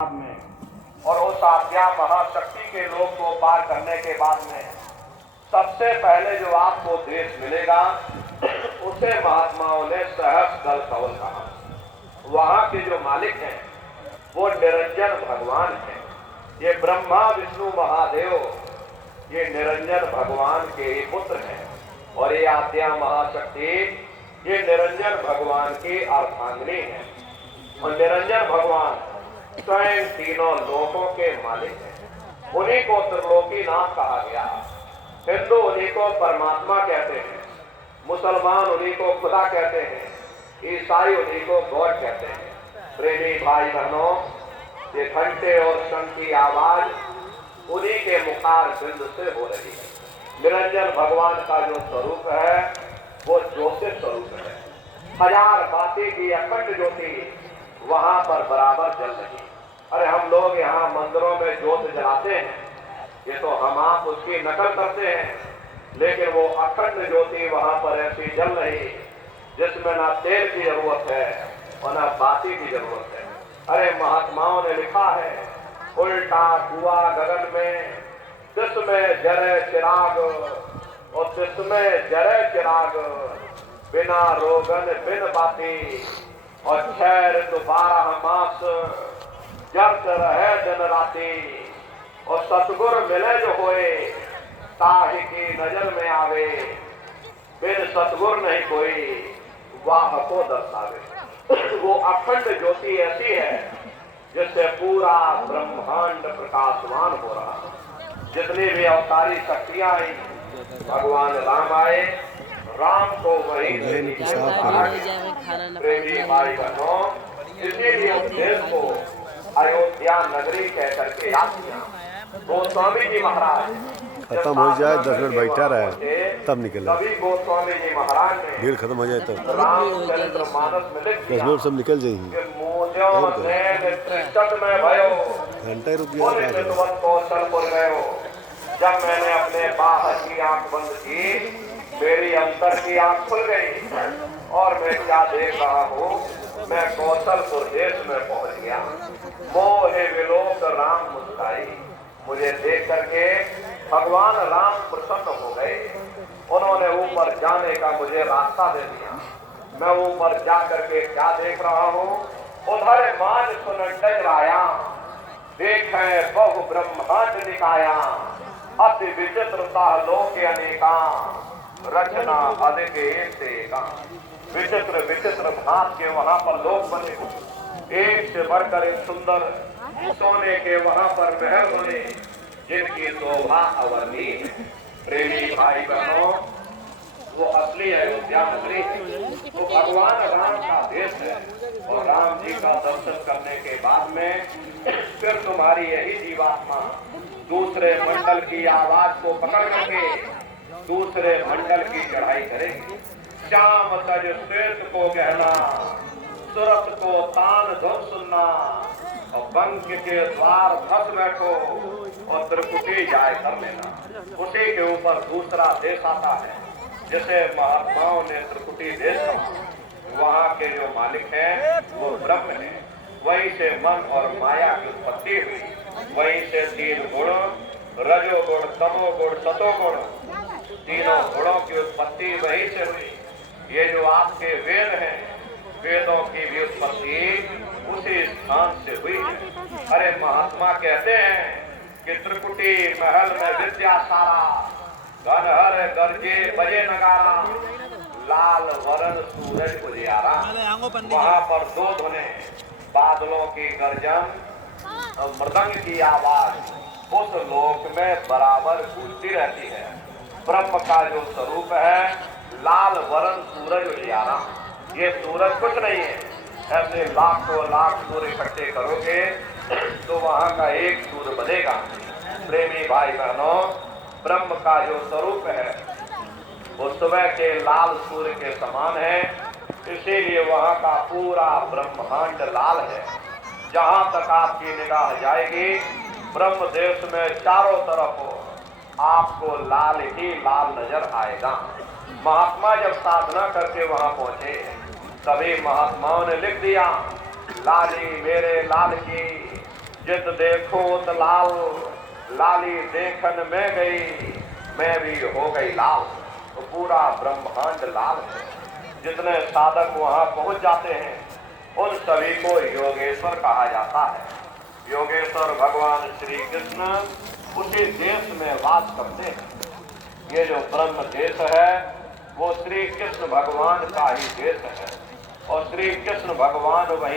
में और उस आज्ञा महाशक्ति के लोक को पार करने के बाद में सबसे पहले जो आपको देश मिलेगा उसे महात्माओं ने सहस्त्र कवल कहा। वहां के जो मालिक हैं वो निरंजन भगवान हैं। ये ब्रह्मा विष्णु महादेव ये निरंजन भगवान के पुत्र हैं और ये आद्या महाशक्ति ये निरंजन भगवान की अर्धांगिनी है। और निरंजन भगवान स्वयं तीनों लोकों के मालिक हैं। उन्हीं को त्रिलोकीनाथ कहा गया। हिंदू उन्हीं को परमात्मा कहते हैं, मुसलमान उन्हीं को खुदा कहते हैं, ईसाई उन्हीं को गॉड कहते हैं। प्रेमी भाई बहनों, ये घंटे और शंख की आवाज उन्हीं के मुखार बिंद से हो रही है। निरंजन भगवान का जो स्वरूप है वो ज्योति स्वरूप है। हजार बाती की अखंड ज्योति वहां पर बराबर जल रही। अरे हम लोग यहाँ मंदिरों में ज्योत जलाते हैं, ये तो हम आप उसकी नकल करते हैं, लेकिन वो अखंड ज्योति वहां पर ऐसी जल रही जिसमें ना तेल की जरूरत है और ना बाती की जरूरत है। अरे महात्माओं ने लिखा है, उल्टा कुआ गगन में जिसमें जरे चिराग और जिसमें जरे चिराग, बिना रोगन बिन बाती और 6 ऋतु 12 मास जब रहे दिन राती। और सतगुर मिले जो होए ताहि की नजर में आवे, बिन सतगुर नहीं कोई वाह को दर्शावे। वो अखंड ज्योति ऐसी है जिससे पूरा ब्रह्मांड प्रकाशवान हो रहा है। जितनी भी अवतारी शक्तियां आई, भगवान राम आए, राम को वही प्रेमी भाई बहनों, इसीलिए उस देश को अयोध्या नगरी कह करके याद किया। गोस्वामी जी महाराज खत्म हो जाए 10 मिनट बैठा रहे तब निकले। कभी गोस्वामी जी महाराज ने भीड़ खत्म हो जाए तब रामचरित्र मानस में लिख 10 मिनट सब निकल जाएंगे। घंटा ही रुक गया। कौशलपुर गए हो, जब मैंने अपने बाहर की आंख बंद की, मेरी अंतर की आंख खुल गई और मैं क्या देख रहा हूँ, मैं कौशलपुर देश में पहुंच गया। मोहे विलोक राम मुस्काई, मुझे देख करके भगवान राम प्रसन्न हो गए। उन्होंने ऊपर जाने का मुझे रास्ता दे दिया। मैं ऊपर जा करके क्या देख रहा हूँ, उधर मान सुनंडज राया, देखे बहु ब्रह्मांड निकाया, अति विचित्रता लोक अनेका, रचना अधिक एक। विचित्र विचित्र भात के वहां पर लोग बने, एक से बढ़कर एक सुंदर सोने के वहां पर महल बने जिनकी शोभा अवर्णीय है। प्रेमी भाई बहनों, वो असली अयोध्या नगरी है, वो भगवान राम का देश है। और राम जी का दर्शन करने के बाद में फिर तुम्हारी यही जीवात्मा दूसरे मंडल की आवाज को पकड़ करके दूसरे मंडल की चढ़ाई करेगी। श्याम सज श्वेत को गहना, सुरत को तान धुन सुनना, और बंक के द्वार फंस बैठो और त्रिपुटी जाय कर लेना। उसी के ऊपर दूसरा देश आता है जिसे महात्माओं ने त्रिपुटी देश कहा। वहाँ के जो मालिक हैं वो ब्रह्म है। वहीं से मन और माया की उत्पत्ति हुई। वहीं से 3 गुण, रजोगुण, तमोगुण, सतोगुण, तीनों गुणों की उत्पत्ति वहीं से हुई। ये जो आपके वेद हैं, वेदों की भी उत्पत्ति उसी स्थान से हुई है। अरे महात्मा कहते हैं कि त्रिपुटी महल में विद्या सारा, घनहर गरजे बजे नगारा, लाल वरण सूरज उजियारा। वहाँ पर 2 धुने, बादलों की गर्जन, मृदंग की आवाज उस लोक में बराबर गूंजती रहती है। ब्रह्म का जो स्वरूप है लाल वरण सूरज उजियारा। ये सूरज कुछ नहीं है, ऐसे लाखों लाख सूर्य इकट्ठे करोगे तो वहां का एक सूर्य बनेगा। प्रेमी भाई बहनों, ब्रह्म का जो स्वरूप है वो सुबह के लाल सूर्य के समान है, इसीलिए वहां का पूरा ब्रह्मांड लाल है। जहां तक आपकी निगाह जाएगी ब्रह्म देश में चारों तरफ आपको लाल ही लाल नजर आएगा। महात्मा जब साधना करके वहां पहुंचे, तभी महात्माओं ने लिख दिया, लाली मेरे लाल की जित देखो त लाल, लाली देखन में गई, मैं भी हो गई लाल। तो पूरा ब्रह्मांड लाल है। जितने साधक वहां पहुंच जाते हैं उन सभी को योगेश्वर कहा जाता है। योगेश्वर भगवान श्री कृष्ण उसी देश में वास करते हैं। ये जो ब्रह्म देश है वो श्री कृष्ण भगवान का ही देश है और श्री कृष्ण भगवान वहीं